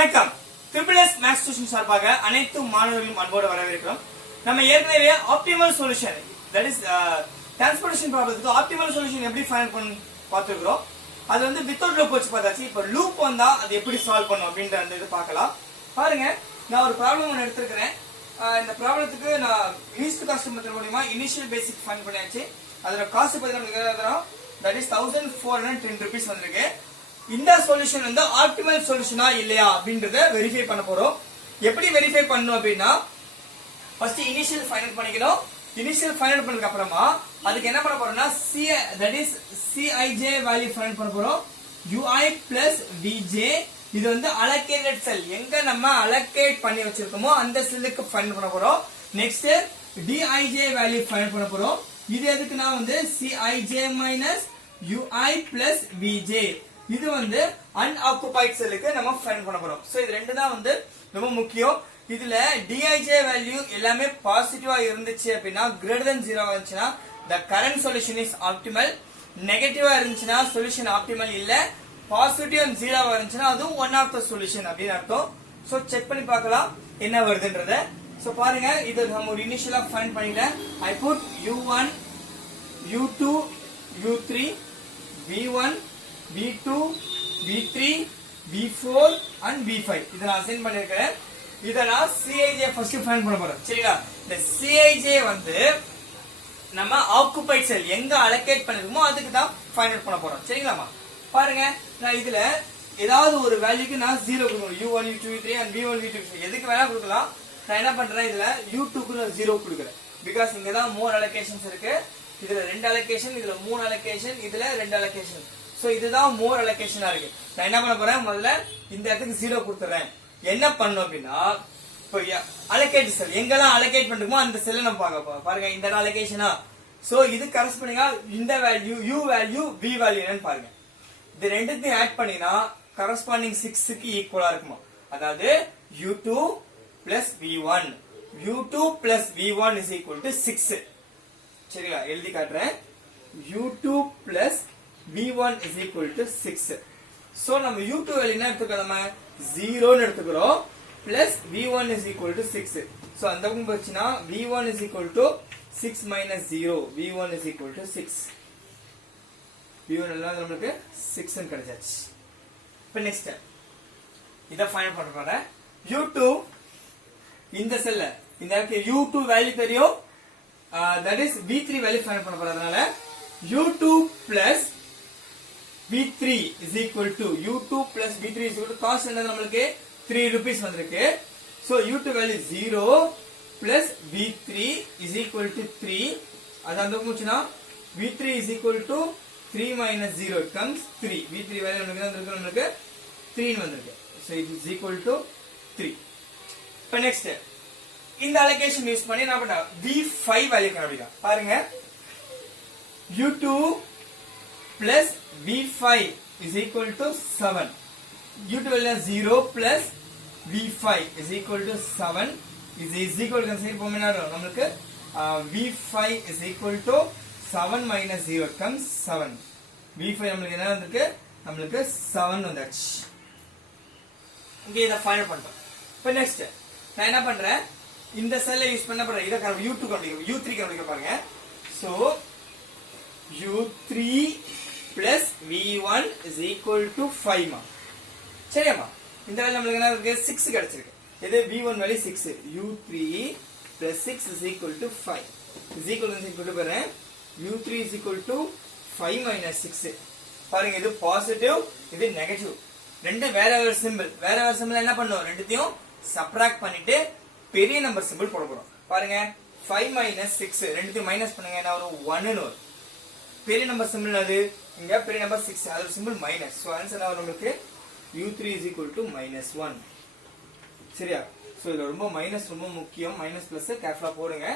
வணக்கம். Triple S maths tuition சார்பாக அனைத்து மாணவர்களும் அன்போடு வரவேற்கிறோம். நம்ம ஏற்கனவே optimal solution, that is transportation ப்ராப்ளத்துக்கு ஆப்டிமல் சொல்யூஷன் எப்படி ஃபைண்ட் பண்ண பார்த்துக்கிறோம். அது வந்து வித்தவுட் லூப் வச்சு பார்த்தாச்சு. இப்போ லூப் வந்தா அது எப்படி சால்வ் பண்ணும் அப்படின்ற அந்த இது பார்க்கலாம். பாருங்க, நான் ஒரு ப்ராப்ளம் ஒன்று எடுத்திருக்கிறேன். இந்த ப்ராப்ளத்துக்கு நான் லீஸ்ட் காஸ்ட் மெத்தட் மூலமா இனிஷியல் பேசிக் ஃபைண்ட் பண்ணியாச்சு. அதோட காஸ்ட் பார்த்தீங்கன்னா தட் இஸ் 1410 rupees வந்திருக்கு. இந்த சொல்யூஷன் வந்து ஆப்டிமல் சொல்யூஷனா இல்லையா அப்படின்றத வெரிஃபை பண்ண போறோம். எப்படி வெரிஃபை பண்ணணும் அப்படின்னா, ஃபர்ஸ்ட் இனிஷியல் ஃபைண்ட் பண்ணிக்கணும். இனிஷியல் ஃபைண்ட் பண்ணதுக்கு அப்புறமா அதுக்கு என்ன பண்ண போறோம்னா that is Cij value find பண்ண போறோம். Ui plus Vj இது வந்து அலோகேட்டட் செல், எங்க நம்ம அலோகேட் பண்ணி வச்சிருக்கோமோ அந்த செல்லுக்கு ஃபைண்ட் பண்ண போறோம். நெக்ஸ்ட் Dij வேல்யூ ஃபைண்ட் பண்ண போறோம். இது எதுக்குன்னா வந்து Cij minus Ui plus Vj இது வந்து அன்ஆக்குபைட் செல்லுக்கு நம்ம ஃபைண்ட் பண்ண போறோம். சோ இது ரெண்டு தான் வந்து ரொம்ப முக்கியம். இதுல Dij வேல்யூ எல்லாமே பாசிட்டிவா இருந்துச்சு அப்படின்னா greater than 0 இருந்துச்சுன்னா the current solution is optimal. நெகட்டிவா இருந்துச்சுன்னா சொல்யூஷன் ஆப்டிமல் இல்ல. பாசிட்டிவ் அண்ட் 0 இருந்துச்சுன்னா அது ஒன் ஆஃப் த சொல்யூஷன் அப்படின்னு அர்த்தம். சோ செக் பண்ணி பார்க்கலாம் என்ன வருதுன்றத. சோ பாருங்க, இது நம்ம ஒரு இனிஷியலா ஃபைண்ட் பண்ணிட்டேன். I put U1 U2 U3 V1 V2 V3 V4 and V5 இத நான் அசைன் பண்ணிருக்கேன். இத நான் Cij ஃபர்ஸ்ட் ஃபைண்ட் பண்ண போறேன். சரிங்களா? இந்த Cij வந்து நம்ம ஆக்குபைட் செல் எங்க அலோகேட் பண்ணிருக்கோமோ அதுக்கு தான் ஃபைண்ட் அவுட் பண்ண போறோம். சரிங்களாமா? பாருங்க, நான் இதுல ஏதாவது ஒரு வேல்யூக்கு நான் 0 கொடுக்கணும். U1 U2 U3 and V1 V2 எதுக்கு வேணா கொடுக்கலாம். நான் என்ன பண்றேன், இதுல U2 க்கு நான் 0 கொடுக்கிறேன். பிகாஸ் இங்க தான் மோர் அலோகேஷன்ஸ் இருக்கு. இதுல 2 அலோகேஷன், இதுல 3 அலோகேஷன், இதுல 2 அலோகேஷன். சோ இதுதான் மோர் அலோகேஷனா இருக்கு. நான் என்ன பண்ண போறேன், முதல்ல இந்த இடத்துக்கு 0 கொடுத்துறேன். என்ன பண்ணும் அப்படின்னா, இப்போ அலோகேட் செல் எங்கெல்லாம் அலோகேட் பண்ணிருக்கோமோ அந்த செல்லை நம்ம பார்க்க பாருங்க. இந்த அலோகேஷனா, சோ இது கரஸ்பாண்டிங்கா இந்த value U value V value என்னன்னு பாருங்க. இது ரெண்டுத்தையும் ஆட் பண்ணினா கரஸ்பாண்டிங் 6 க்கு ஈக்குவலா இருக்குமா. அதாவது U2 plus V1 U2 plus V1 is equal to 6. சரிங்களா? எழுதி காட்டுறேன். U2 plus V1 is equal to 6. So நம்ம U2 வேல்யூ என்ன எடுத்துக்கிறோம், நம்ம 0 ன்னு எடுத்துக்கிறோம். plus V1 is equal to 6. So அந்த பக்கம் போச்சுனா V1 is equal to 6 minus 0. V1 is equal to 6. V1 எல்லாம் நமக்கு 6 ன்னு கிடைச்சாச்சு. இப்போ நெக்ஸ்ட் இத ஃபைண்ட் பண்ண போறேன். U2 இந்த செல்ல இந்த U2 வேல்யூ தெரியும். That is V3 value find பண்ண போறேன். அதனால U2 plus V3 is equal to U2 plus V3 is equal to cost என்னது நமக்கு 3 rupees வந்திருக்கு. So U2 value 0 plus V3 is equal to 3. அது அந்த போச்சுனா V3 is equal to 3 minus 0 it comes 3. V3 value நமக்கு 3 வந்திருக்கு. So it is equal to 3. இப்போ next இந்த அலோகேஷன் யூஸ் பண்ணி நான் பண்ண V5 வேல்யூ கண்டுபிடிக்கலாம். பாருங்க, U2 plus V5 is equal to 7. U2 value 0 plus V5 is equal to 7. is equal to consider போமேனா நமக்கு V5 is equal to 7 minus 0 comes 7. V5 நமக்கு என்ன வந்திருக்கு, நமக்கு 7 வந்தாச்சு. இங்க இத ஃபைண்ட் பண்ணிட்டோம். இப்போ நெக்ஸ்ட் நான் என்ன பண்றேன், இந்த செல்லை யூஸ் பண்ண போறேன். இத U2 கண்டுபிடிக்க U3 கண்டுபிடிக்க பாருங்க. So U3 plus V1 is equal to 5 மா. சரியாமா? இந்த வேல்யூ நமக்கு என்ன இருக்கு, 6 கிடைச்சிருக்கு. இது V1 value 6. U3 plus 6 is equal to 5. is equal to பாருங்க, U3 is equal to 5 minus 6. பாருங்க, இது பாசிட்டிவ், இது நெகட்டிவ். ரெண்டு வேற வேற சிம்பிள். வேற வேற சிம்பிள் என்ன பண்ணுவோம், ரெண்டுத்தையும் சப்ட்ராக்ட் பண்ணிட்டு பெரிய நம்பர் சிம்பிள் போட போறோம். பாருங்க, 5 minus 6 ரெண்டுத்தையும் மைனஸ் பண்ணுங்க, என்ன வரும், 1 ன்னு வரும். பெரிய நம்பர் சிம்பிள் அது, இங்க பெரிய நம்பர் 6, அதோட சிம்பிள் மைனஸ். சோ ஆன்சர் என்ன வரும் நமக்கு, U3 is equal to -1. சரியா? சோ இது ரொம்ப மைனஸ் ரொம்ப முக்கியம். மைனஸ் பிளஸ் கேர்ஃபுல்லா போடுங்க.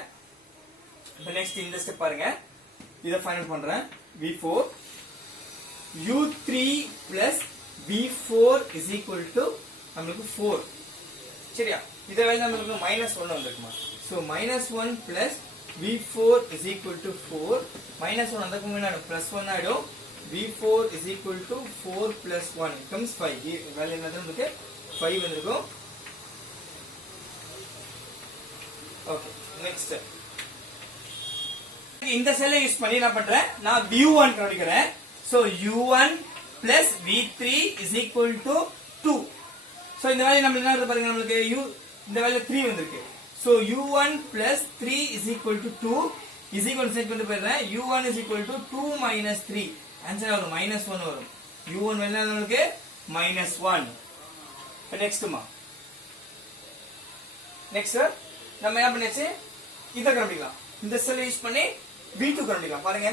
இப்போ நெக்ஸ்ட் இந்த ஸ்டெப் பாருங்க. இத ஃபைண்ட் பண்றேன். V4 U3 plus V4 is equal to நமக்கு 4. சரியா? இத வேல்யூ நமக்கு -1 வந்திருக்குமா. So -1 plus V4 is equal to 4. -1 அதுக்கு முன்னாடி +1 ஆயிடும். V4 is equal to 4 plus 1 becomes 5. Value என்னது நமக்கு 5 வந்திருக்கும். ஓகே நெக்ஸ்ட் இந்த செல்லை யூஸ் பண்ணி என்ன பண்றேன் நான் v1 கண்டுபிடிக்கிறேன். So u1 plus v3 is equal to 2. So இந்த வேல்யூ நம்ம என்ன இருக்கு பாருங்க நமக்கு இந்த வேல்யூ 3 வந்திருக்கு. So u1 plus 3 is equal to 2 is equal to set பண்ணி போறேன். u1 is equal to 2 minus 3. Answer வரும் -1 வரும். u1 வேல்யூ நமக்கு -1. நெக்ஸ்ட்மா நெக்ஸ்ட் நம்ம என்ன பண்ணியாச்சு இத கண்டுபிடிக்கலாம். இந்த செல் யூஸ் பண்ணி v2 கண்டுபிடிக்கலாம். பாருங்க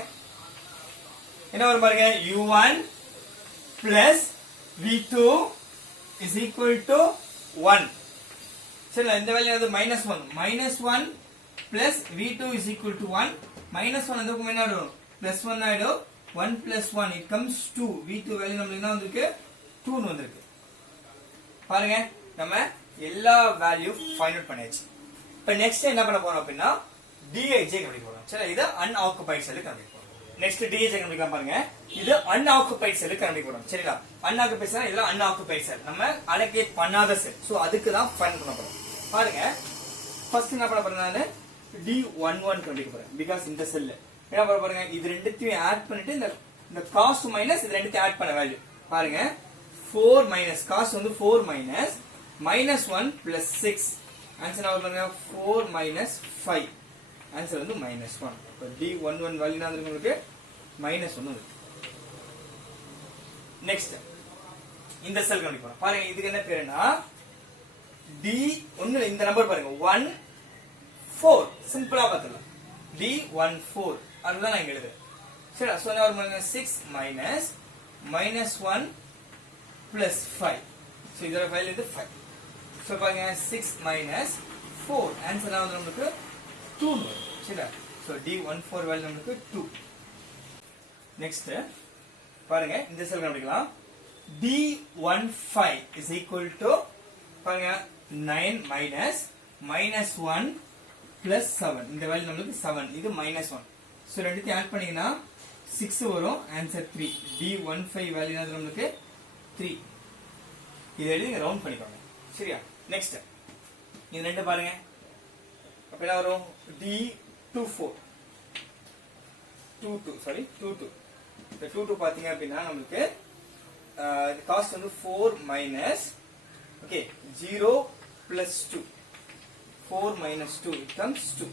என்ன வரும் பாருங்க u1 plus v2 is equal to 1. சரி இந்த வேல்யூ வந்து -1 plus v2 is equal to 1 -1 அந்த பக்கம் என்ன வரும் +1 ஆயிடும். 1 plus 1 it comes 2. v2 value நமக்கு என்ன வந்திருக்கு 2 னு வந்திருக்கு. பாருங்க நம்ம எல்லா வேல்யூ ஃபைண்ட் அவுட் பண்ணியாச்சு. இப்போ நெக்ஸ்ட் என்ன பண்ண போறோம் அப்படினா dij கண்டுபிடிக்க போறோம். சரி இது அன்ஆக்குபைட் செல் கண்டுபிடிக்க போறோம். நெக்ஸ்ட் dij கண்டுபிடிக்கலாம் பாருங்க. இது அன்ஆக்குபைட் செல் கண்டுபிடிக்க போறோம். சரிங்களா அன்ஆக்குபைட் செல் இல்ல அன்ஆக்குபைட் செல் நம்ம அலோகேட் பண்ணாத செல். சோ அதுக்கு தான் ஃபைண்ட் பண்ண போறோம். பாருங்க ஃபர்ஸ்ட் என்ன பண்ண போறேன் நான் d11 கண்டுபிடிக்க போறேன். பிகாஸ் இந்த செல் என்ன பண்ண பாருங்க இது ரெண்டுத்தையும் ஆட் பண்ணிட்டு இந்த காஸ்ட் மைனஸ் இது ரெண்டுத்தையும் ஆட் பண்ண வேல்யூ பாருங்க 4 மைனஸ் காஸ்ட் வந்து 4 மைனஸ் -1 plus 6 ஆன்சர் என்ன பாருங்க 4 minus 5 ஆன்சர் வந்து -1. இப்போ d11 வேல்யூ என்ன இருக்கு உங்களுக்கு -1 இருக்கு. நெக்ஸ்ட் இந்த செல் கண்டுபிடிப்போம். பாருங்க இதுக்கு என்ன பேருனா d1 இந்த நம்பர் பாருங்க 1 4 சிம்பிளா பாத்துக்கலாம் d14 அதுதான் நான் இங்க எழுதுறேன். சரி சோ என்ன வரும் 6 minus -1 plus 5. சோ இதோட வேல்யூ வந்து 5. சோ பாருங்க 6 minus 4 ஆன்சர் வந்து நமக்கு 2 வரும். சரியா சோ d14 வேல்யூ நமக்கு 2. நெக்ஸ்ட் பாருங்க இந்த செல் கண்டுபிடிக்கலாம். d15 is equal to பாருங்க 9 minus -1 plus 7. இந்த வேல்யூ நமக்கு 7 இது -1. சோ ரெண்டுத்தையும் ஆட் பண்ணீங்கன்னா 6 வரும் ஆன்சர் 3. d15 வேல்யூ வந்து நமக்கு 3. இத எழுதி ரவுண்ட் பண்ணிக்கோங்க. சரியா நெக்ஸ்ட் இது ரெண்டு பாருங்க அப்ப என்ன வரும் d24 22 இந்த 22 பாத்தீங்க அப்படினா நமக்கு the காஸ்ட் வந்து 4 minus okay 0 plus 2 4 minus 2 it comes 2.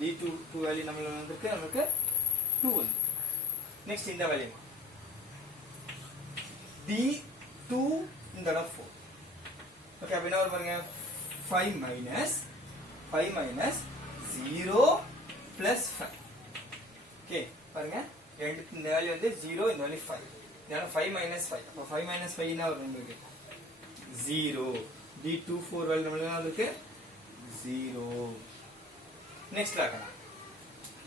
d22 value நமக்கு 2 வந்து நெக்ஸ்ட் இந்த வேல்யூ d2 இந்த 4 ஓகே அப்ப என்ன வரும் பாருங்க 5 minus 0 plus 5. ஓகே பாருங்க இந்த வேல்யூ வந்து 0 இந்த வேல்யூ 5. இதனால 5 minus 5. அப்ப 5 minus 5 என்ன வரும் உங்களுக்கு 0. d24 வேல்யூ நமக்கு 0. நெக்ஸ்ட் பார்க்கலாம்.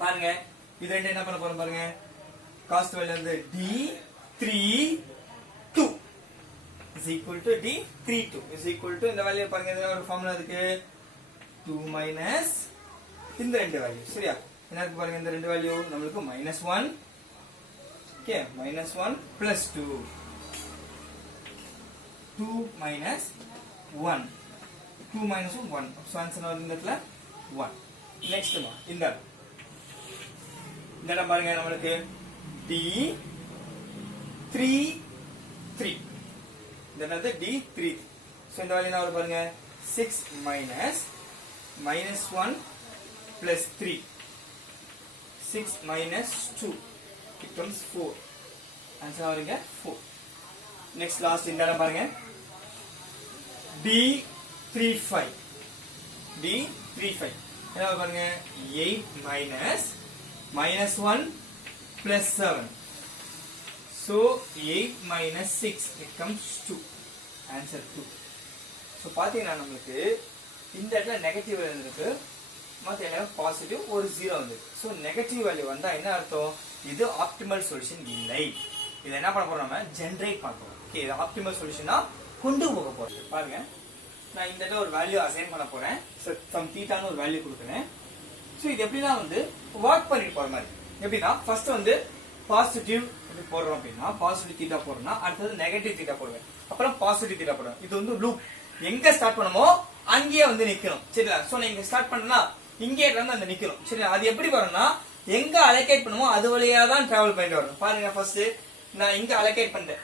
பாருங்க இது ரெண்டு என்ன பண்ண போறோம் பாருங்க காஸ்ட் வேல்யூ வந்து d32 is equal to d32 is equal to இந்த வேல்யூ பாருங்க இந்த ஒரு ஃபார்முலா இருக்கு 2 minus இந்த ரெண்டு வேல்யூ சரியா என்ன இருக்கு பாருங்க இந்த ரெண்டு வேல்யூ நமக்கு -1 okay -1 plus 2 minus 1 2 minus 1 so answer வந்து இந்த இடத்துல 1 நெக்ஸ்ட் இந்த பாருங்க நமக்கு d33 இதனது d3 சோ இந்த வேல்யூ என்ன வரும் பாருங்க 6 minus -1 plus 3 6 minus 2 becomes 4 answer வருங்க 4 நெக்ஸ்ட் லாஸ்ட் இந்த பாருங்க d35 என்ன பாருங்க 8 minus -1 plus 7 so 8 minus 6 it comes 2 answer 2 so பாத்தீங்கன்னா நமக்கு இந்த இடத்துல நெகட்டிவ் இருக்கு மத்த எல்லாம் பாசிட்டிவ் ஒரு 0 வந்து சோ நெகட்டிவ் வேல்யூ வந்தா என்ன அர்த்தம் இது ஆப்டிமல் சொல்யூஷன் இல்லை இத என்ன பண்ண போறோம் நம்ம ஜெனரேட் பண்ண போறோம் ஓகே இது ஆப்டிமல் சொல்யூஷனா கொண்டு போக போறோம் பாருங்க நான் இந்த இடத்துல ஒரு வேல்யூ அசைன் பண்ண போறேன் சோ சம் தீட்டான்னு ஒரு வேல்யூ கொடுக்கிறேன் சோ இது எப்படினா வந்து வொர்க் பண்ணிட்டு போற மாதிரி எப்படினா ஃபர்ஸ்ட் வந்து பாசிட்டிவ் எப்படி போடுறோம் அப்படினா பாசிட்டிவ் தீட்டா போடுறோம்னா அடுத்து நெகட்டிவ் தீட்டா போடுவேன் அப்புறம் பாசிட்டிவ் தீட்டா போடணும். இது வந்து லூப். எங்க ஸ்டார்ட் பண்ணுமோ அங்கேயே வந்து நிக்கணும். சரிங்களா? சோ நான் இங்க ஸ்டார்ட் பண்றேன்னா இங்கே இருந்து அந்த நிக்கணும். சரிங்களா? அது எப்படி வரும்னா எங்க அலோகேட் பண்ணுமோ அது வழியா தான் டிராவல் பண்ணிட்டு வரணும். பாருங்க, ஃபர்ஸ்ட் நான் இங்க அலோகேட் பண்றேன்.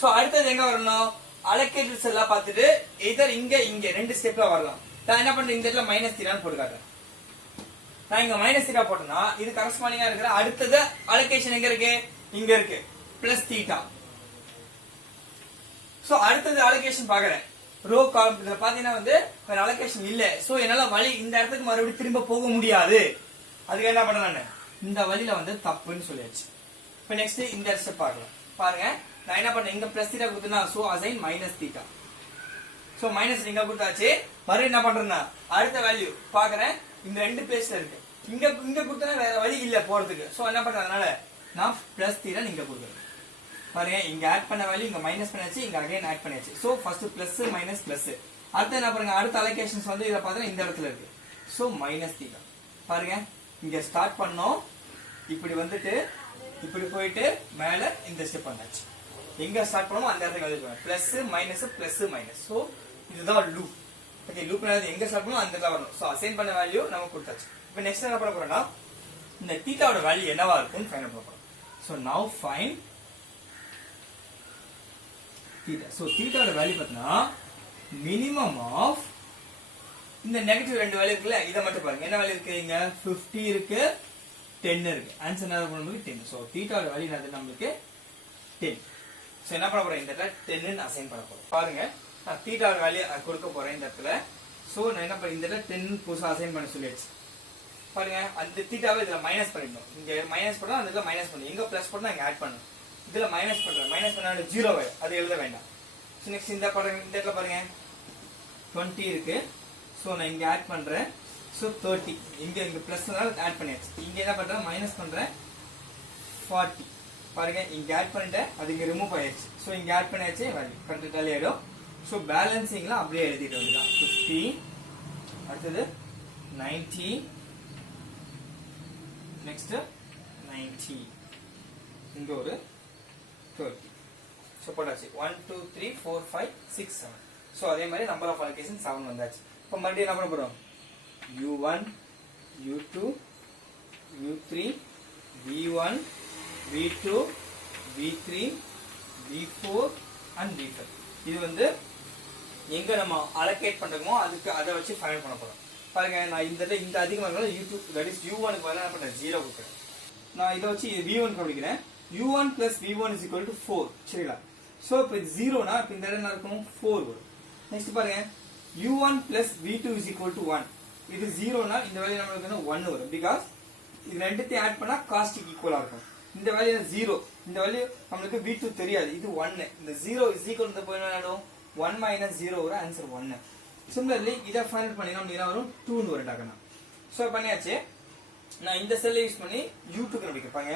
சோ அடுத்தது எங்க வரணும்? அலோகேட்டட் செல்லா பார்த்துட்டு இதர் இங்க ரெண்டு ஸ்டெப்ல வரலாம். நான் என்ன பண்றேன், இந்த இடத்துல மைனஸ் தீட்டான்னு போட்டு காட்டுறேன். நான் இங்க மைனஸ் தீட்டா போட்டேன்னா இது கரஸ்பாண்டிங்கா இருக்கிற அடுத்தது அலோகேஷன் எங்க இருக்கு? இங்க இருக்கு, பிளஸ் தீட்டா. சோ அடுத்தது அலோகேஷன் பாக்குறேன். ரோ காலம் இதுல பாத்தீங்கன்னா வந்து அலோகேஷன் இல்ல. சோ என்னால வழி இந்த இடத்துக்கு மறுபடியும் திரும்ப போக முடியாது. அதுக்கு என்ன பண்றேன், நான் இந்த வழியில வந்து தப்புன்னு சொல்லியாச்சு. இப்ப நெக்ஸ்ட் இந்த ஸ்டெப் பார்க்கலாம். பாருங்க, நான் என்ன பண்ணேன், இங்க பிளஸ் தீட்டா கொடுத்தேன்னா so assign minus theta. So minus இங்க கொடுத்தாச்சு. மறுபடியும் என்ன பண்றேன்னா அடுத்த வேல்யூ பாக்குறேன், இந்த ரெண்டு பிளேஸ்ல இருக்கு. இங்க கொடுத்தா வேற வழி இல்ல போறதுக்கு. சோ என்ன பண்றேன், அதனால நான் பிளஸ் தீட்டா இங்க கொடுக்குறேன். பாருங்க, இங்க ஆட் பண்ண வேல்யூ இங்க மைனஸ் பண்ணியாச்சு, இங்க அகைன் ஆட் பண்ணியாச்சு. So first plus minus plus. அடுத்து என்ன பாருங்க, அடுத்த அலோகேஷன்ஸ் வந்து இத பார்த்தா இந்த இடத்துல இருக்கு. So minus theta. பாருங்க, இங்க ஸ்டார்ட் பண்ணோம், இப்படி வந்துட்டு இப்படி போயிட்டு மேல இந்த ஸ்டெப் வந்தாச்சு. எங்க ஸ்டார்ட் பண்ணோமோ அந்த இடத்துக்கு வந்து plus minus plus minus. So இதுதான் லூப். ஓகே, லூப் எங்க ஸ்டார்ட் பண்ணோம் அந்த இடத்துல வரணும். சோ அசைன் பண்ண வேல்யூ நமக்கு கொடுத்தாச்சு. இப்போ நெக்ஸ்ட் என்ன பண்ண போறோம்னா இந்த தீட்டாவோட வேல்யூ என்னவா இருக்கும்னு ஃபைண்ட் பண்ண போறோம். சோ நவ ஃபைண்ட் theta. So theta ஓட வேல்யூ பார்த்தா மினிமம் ஆஃப் இந்த நெகட்டிவ் ரெண்டு வேல்யூ இருக்குல்ல, இத மட்டும் பாருங்க. என்ன வேல்யூ இருக்கு? இங்க 50 இருக்கு, 10 இருக்கு. ஆன்சர் என்ன பண்ணும்போது 10. சோ theta ஓட வேல்யூ என்னது? நமக்கு 10. சோ என்ன பண்ண போறோம், இந்த இடத்துல 10 ன்னு அசைன் பண்ண போறோம். பாருங்க, நான் theta ஓட வேல்யூ கொடுக்க போறேன் இந்த இடத்துல. சோ நான் என்ன பண்ண, இந்த இடத்துல 10 புதுசா அசைன் பண்ண சொல்லியாச்சு. பாருங்க, அந்த தீட்டாவை இதுல மைனஸ் பண்ணிடணும். இங்க மைனஸ் பண்ணா அந்த இடத்துல மைனஸ் பண்ணணும். எங்க பிளஸ் பண்ணா இங்க ஆட் பண்ணணும். இதுல மைனஸ் பண்றேன், மைனஸ் பண்ணா 0 அது எழுத வேண்டாம். சோ நெக்ஸ்ட் இந்த பாருங்க, இந்த இடத்துல பாருங்க 20 இருக்கு. சோ நான் இங்க ஆட் பண்றேன். சோ 30 இங்க பிளஸ்னால ஆட் பண்ணியாச்சு. இங்க என்ன பண்றேன், மைனஸ் பண்றேன் 40. பாருங்க, இங்க ஆட் பண்ணிட்டேன், அது இங்க ரிமூவ் ஆயிடுச்சு. சோ இங்க ஆட் பண்ணியாச்சு, வேல்யூ கரெக்ட்டா ஆயிடும். சோ பேலன்சிங்ல அப்படியே எழுதிட்டு வந்துதான் 50. அடுத்தது 90, நெக்ஸ்ட் 90, இங்க ஒரு 30. சோ போட்டாச்சு. 1 2 3 4 5 6 7. சோ அதே மாதிரி நம்பர் ஆஃப் அலோகேஷன் 7 வந்தாச்சு. இப்போ மறுபடியும் என்ன பண்ண போறோம், u1 u2 u3 v1 v2 v3 v4 and v5. இது வந்து எங்க நம்ம அலோகேட் பண்றோமோ அதுக்கு அதை வச்சு ஃபைண்ட் பண்ண போறோம். பாருங்க, நான் இந்த அதிகமா இருந்தாலும் u2 தட் இஸ் u1 க்கு பதிலா என்ன பண்றேன், 0 கொடுக்கிறேன். நான் இத வச்சு v1 கண்டுபிடிக்கிறேன். u1 plus v1 is equal to 4. சரிங்களா? சோ இப்போ இது 0 னா இப்போ இந்த இடத்துல என்ன இருக்கும், 4 வரும். நெக்ஸ்ட் பாருங்க, u1 plus v2 is equal to 1. இது 0 னா இந்த வேல்யூ நமக்கு என்ன 1 வரும். பிகாஸ் இது ரெண்டுத்தையும் ஆட் பண்ணா காஸ்ட்க்கு ஈக்குவலா இருக்கும். இந்த வேல்யூ 0, இந்த வேல்யூ நமக்கு v2 தெரியாது, இது 1. இந்த 0 is equal to போய் என்ன ஆகும், 1 minus 0 வரும். ஆன்சர் 1. சிமிலர்லி இத ஃபைண்ட் பண்ணி நமக்கு என்ன வரும், 2 ன்னு வரும் டக்கனா. சோ பண்ணியாச்சு. நான் இந்த செல்லை யூஸ் பண்ணி u2 கண்டுபிடிப்பாங்க.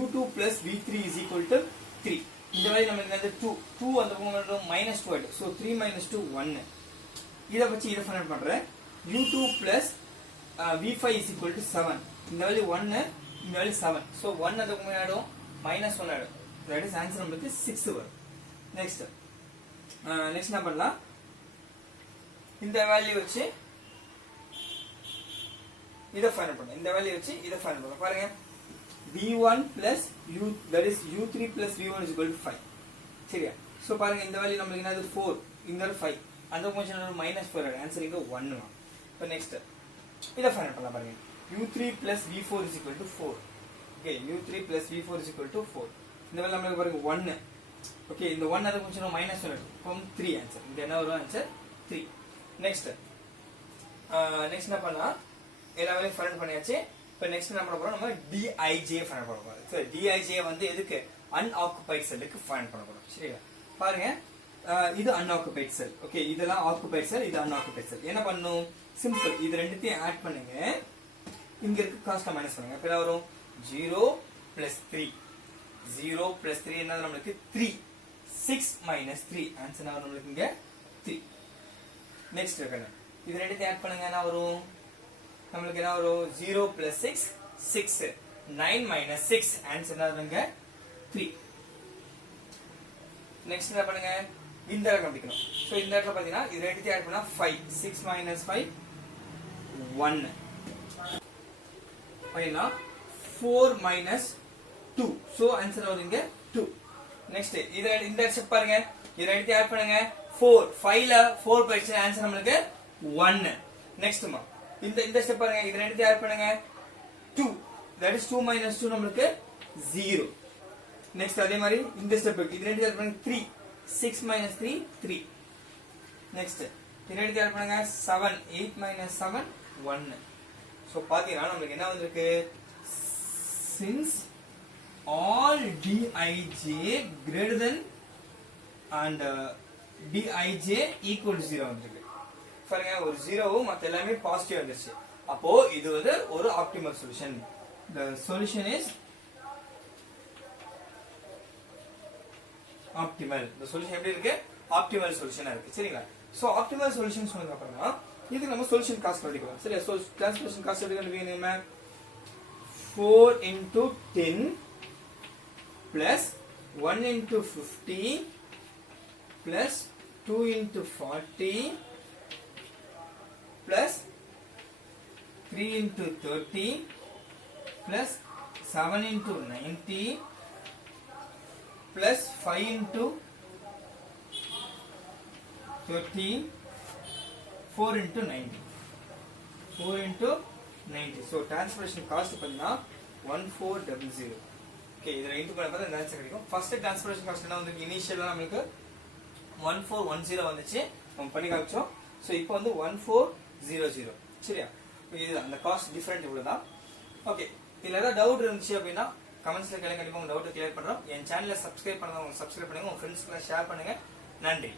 u2 plus v3 is equal to 3. இந்த வேல்யூ நமக்கு என்னது 2 அந்த பக்கம் மைனஸ் 2 ஆயிடும். So 3 minus 2 1. இத வச்சு இத ஃபைண்ட் பண்றேன். u2 plus v5 is equal to 7. இந்த வேல்யூ 1, இந்த வேல்யூ 7. சோ 1 அந்த பக்கம் ஆயிடும், மைனஸ் 1 ஆயிடும். தட் இஸ் ஆன்சர் நமக்கு 6 வரும். நெக்ஸ்ட் என்ன பண்ணலாம், இந்த வேல்யூ வச்சு இத ஃபைண்ட் பண்ணலாம். இந்த வேல்யூ வச்சு இத ஃபைண்ட் பண்ணலாம். பாருங்க, v1 plus u that is u3 plus v1 is equal to 5. சரியா? சோ பாருங்க, இந்த வேல்யூ நமக்கு என்னது 4, இந்த 5. அந்த கொஞ்சம் மைனஸ் 4 ஆகும். ஆன்சர் இங்க 1 வரும். இப்போ நெக்ஸ்ட் இத ஃபைண்ட் பண்ணலாம். பாருங்க, u3 plus v4 is equal to 4. Okay, u3 plus v4 is equal to 4. இந்த வேல்யூ நமக்கு பாருங்க 1. ஓகே, இந்த 1 அது கொஞ்சம் மைனஸ் 1 ஆகும். அப்போ 3 ஆன்சர். இந்த என்ன வரும், ஆன்சர் 3. நெக்ஸ்ட் என்ன பண்ணலாம், எல்லா வேலையும் ஃபைண்ட் பண்ணியாச்சு. இப்போ நெக்ஸ்ட் என்ன பண்ண போறோம், நம்ம dij ஃபைண்ட் பண்ண போறோம். சோ dij வந்து எதுக்கு, அன்ஆக்குபைட் செல்லுக்கு ஃபைண்ட் பண்ண போறோம். சரியா? பாருங்க, இது அன்ஆக்குபைட் செல். ஓகே, இதெல்லாம் ஆக்குபைட் செல், இது அன்ஆக்குபைட் செல். என்ன பண்ணனும், சிம்பிள், இது ரெண்டுத்தையும் ஆட் பண்ணுங்க. இங்க இருக்கு காஸ்ட் மைனஸ் பண்ணுங்க. அப்ப என்ன வரும், 0 plus 3. 0 plus 3 என்ன நமக்கு 3. 6 minus 3. ஆன்சர் என்ன நமக்கு இங்க 3. நெக்ஸ்ட் இருக்கணும், இது ரெண்டுத்தையும் ஆட் பண்ணுங்க. என்ன வரும், நமக்கு என்ன வரும், 0 plus 6 6. 9 minus 6. ஆன்சர் என்ன 3. நெக்ஸ்ட் என்ன பண்ணுங்க, இந்த இடத்துல கண்டுபிடிக்கணும். சோ இந்த இடத்துல பாத்தீங்கன்னா இது ரெண்டுத்தையும் ஆட் பண்ணா 5, 6 minus 5 1 பண்ணா 4 minus 2. சோ ஆன்சர் வருது இங்க 2. நெக்ஸ்ட் இது இந்த ஸ்டெப் பாருங்க, இது ரெண்டுத்தையும் ஆட் பண்ணுங்க 4, 5ல 4 போயிடுச்சு, ஆன்சர் நமக்கு 1. நெக்ஸ்ட் மா இந்த ஸ்டெப் பாருங்க, இது ரெண்டுத்தையும் ஆட் பண்ணுங்க 2, that is 2 minus 2 நமக்கு 0. நெக்ஸ்ட் அதே மாதிரி இந்த ஸ்டெப் இது ரெண்டுத்தையும் ஆட் பண்ணுங்க 3, 6 minus 3 3. நெக்ஸ்ட் இது ரெண்டுத்தையும் ஆட் பண்ணுங்க 7, 8 minus 7 1. சோ பாத்தீங்கன்னா நமக்கு என்ன வந்திருக்கு, since all dij greater than and dij equal to 0 வந்திருக்கு. பாருங்க ஒரு 0 மத்த எல்லாமே பாசிட்டிவ் வந்துருச்சு. அப்போ இது வந்து ஒரு optimal solution. the solution is optimal. the solution எப்படி இருக்கு, ஆப்டிமல் சொல்யூஷனா இருக்கு. சரிங்களா? சோ ஆப்டிமல் சொல்யூஷன் சொன்னதுக்கு அப்புறமா இதுக்கு நம்ம சொல்யூஷன் காஸ்ட் கண்டுபிடிக்கலாம். சரியா? சோ டிரான்ஸ்போர்டேஷன் காஸ்ட் எப்படி கண்டுபிடிக்கணும், 4 into 10 plus 1 into 50 plus 2 into 40 plus 3 into 30 plus 7 into 90 plus 5 into 30 4 into 90 4 into 90. So transportation cost பாத்தீங்கன்னா 1400. ஓகே, இதுல இன்டு பண்ண பார்த்தா இந்த ஆன்சர் கிடைக்கும். ஃபர்ஸ்ட் டிரான்ஸ்போர்டேஷன் காஸ்ட் என்ன வந்து இனிஷியலா நமக்கு 1410 வந்துச்சு, நம்ம பண்ணி காமிச்சோம். சோ இப்போ வந்து 1400. சரியா? இது அந்த காஸ்ட் டிஃபரண்ட் இவ்வளவுதான். ஓகே, இதுல ஏதாவது டவுட் இருந்துச்சு அப்படின்னா கமெண்ட்ஸ்ல கேளுங்க, கண்டிப்பா உங்க டவுட் கிளியர் பண்றோம். என் சேனலை சப்ஸ்கிரைப் பண்ணாதவங்க சப்ஸ்கிரைப் பண்ணுங்க, உங்க ஃப்ரெண்ட்ஸ்க்கு ஷேர் பண்ணுங்க. நன்றி.